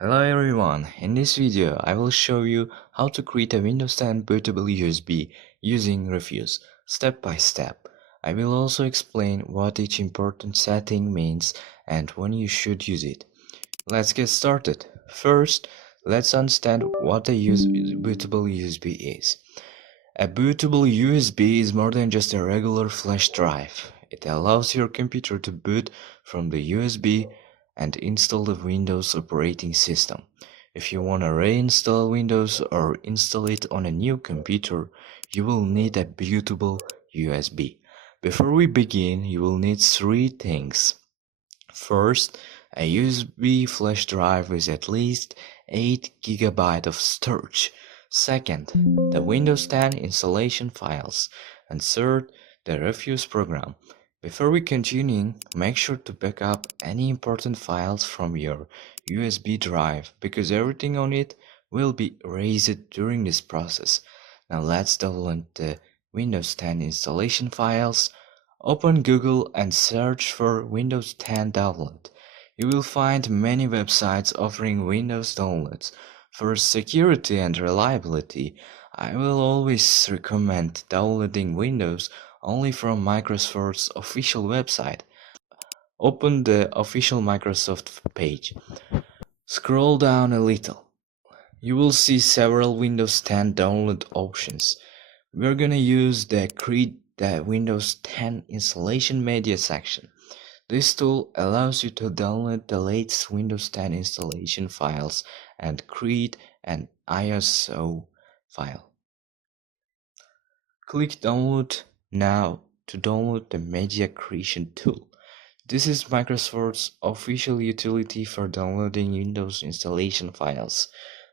Hello everyone, in this video I will show you how to create a Windows 10 bootable USB using Rufus, step by step. I will also explain what each important setting means and when you should use it. Let's get started. First, let's understand what a bootable USB is. A bootable USB is more than just a regular flash drive. It allows your computer to boot from the USB and install the Windows operating system. If you want to reinstall Windows or install it on a new computer, you will need a bootable USB. Before we begin, you will need three things. First, a USB flash drive with at least 8 GB of storage. Second, the Windows 10 installation files. And third, the Rufus program. Before we continue, make sure to back up any important files from your USB drive because everything on it will be erased during this process. Now let's download the Windows 10 installation files. Open Google and search for Windows 10 download. You will find many websites offering Windows downloads. For security and reliability, I will always recommend downloading Windows only from Microsoft's official website. Open the official Microsoft page. Scroll down a little. You will see several Windows 10 download options. We're gonna use the Create the Windows 10 installation media section. This tool allows you to download the latest Windows 10 installation files and create an ISO file. Click Download Now to download the media creation tool. This is Microsoft's official utility for downloading Windows installation files.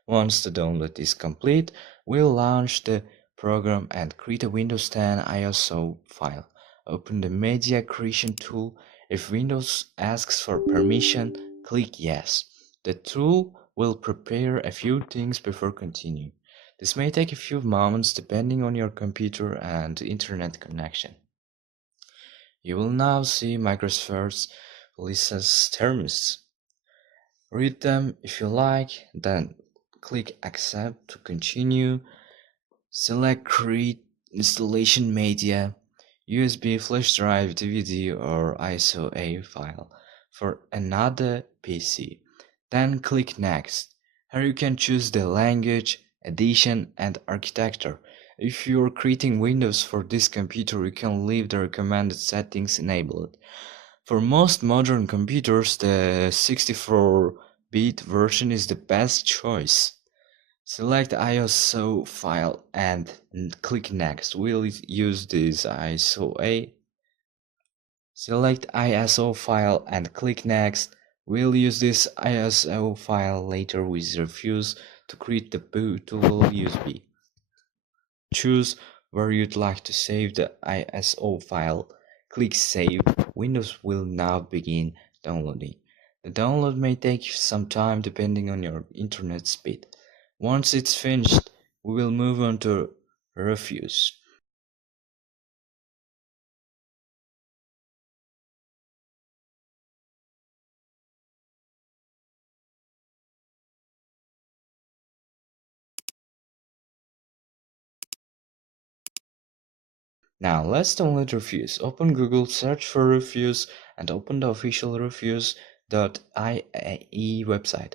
Once the download is complete, we'll launch the program and create a Windows 10 ISO file. Open the media creation tool. If Windows asks for permission, click Yes. The tool will prepare a few things before continuing. This may take a few moments depending on your computer and internet connection. You will now see Microsoft's license terms. Read them if you like, then click Accept to continue. Select Create Installation Media, USB flash drive, DVD or ISO file for another PC. Then click Next. Here you can choose the language, edition and architecture. If you're creating Windows for this computer, you can leave the recommended settings enabled. For most modern computers, the 64-bit version is the best choice. Select ISO file and click Next. We'll use this ISO. Select ISO file and click Next. We'll use this ISO file later with Rufus to create the bootable USB. Choose where you'd like to save the ISO file. Click Save. Windows will now begin downloading. The download may take some time depending on your internet speed. Once it's finished, we will move on to Rufus. Now let's download Rufus. Open Google, search for Rufus, and open the official Rufus.ie website.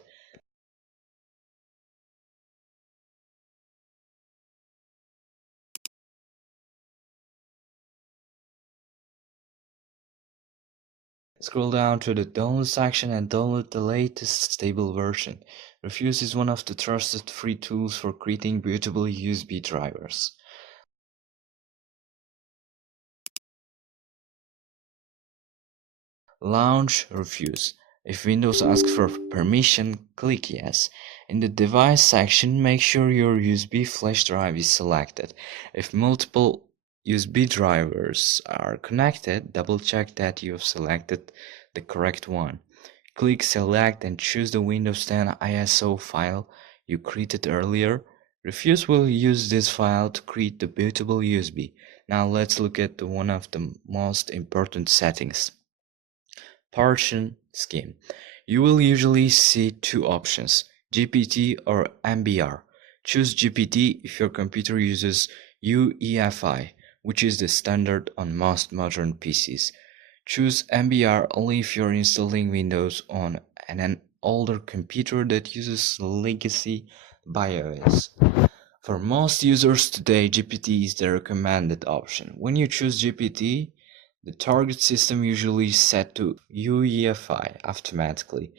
Scroll down to the download section and download the latest stable version. Rufus is one of the trusted free tools for creating bootable USB drivers. Launch Rufus. If Windows asks for permission, click Yes. In the Device section, make sure your USB flash drive is selected. If multiple USB drivers are connected, double check that you have selected the correct one. Click Select and choose the Windows 10 ISO file you created earlier. Rufus will use this file to create the bootable USB. Now let's look at one of the most important settings. Partition scheme. You will usually see two options, GPT or MBR. Choose GPT if your computer uses UEFI, which is the standard on most modern PCs. Choose MBR only if you're installing Windows on an older computer that uses legacy BIOS. For most users today, GPT is the recommended option. When you choose GPT, the target system usually is set to UEFI automatically.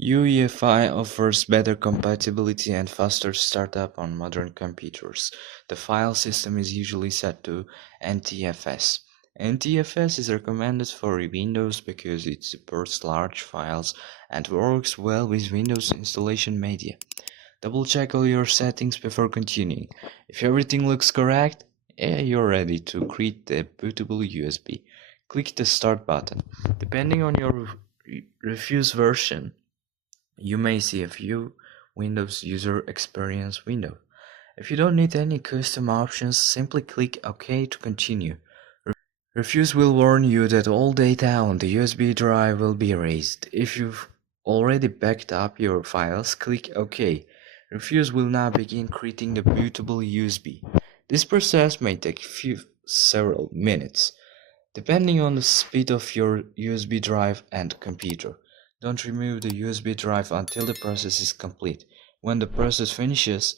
UEFI offers better compatibility and faster startup on modern computers. The file system is usually set to NTFS. NTFS is recommended for Windows because it supports large files and works well with Windows installation media. Double check all your settings before continuing. If everything looks correct, you're ready to create the bootable USB. Click the start button. Depending on your Rufus version, you may see a view Windows User Experience window. If you don't need any custom options, simply click OK to continue. Rufus will warn you that all data on the USB drive will be erased. If you've already backed up your files, click OK. Rufus will now begin creating the bootable USB. This process may take several minutes, depending on the speed of your USB drive and computer. Don't remove the USB drive until the process is complete. When the process finishes,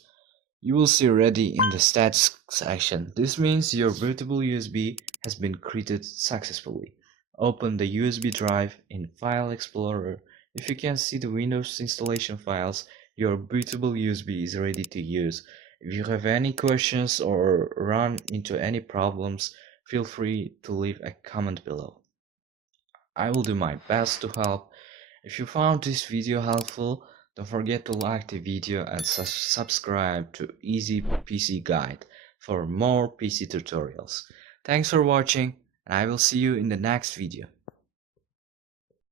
you will see ready in the stats section. This means your bootable USB has been created successfully. Open the USB drive in File Explorer. If you can see the Windows installation files, your bootable USB is ready to use. If you have any questions or run into any problems, feel free to leave a comment below. I will do my best to help. If you found this video helpful, don't forget to like the video and subscribe to Easy PC Guide for more PC tutorials. Thanks for watching, and I will see you in the next video.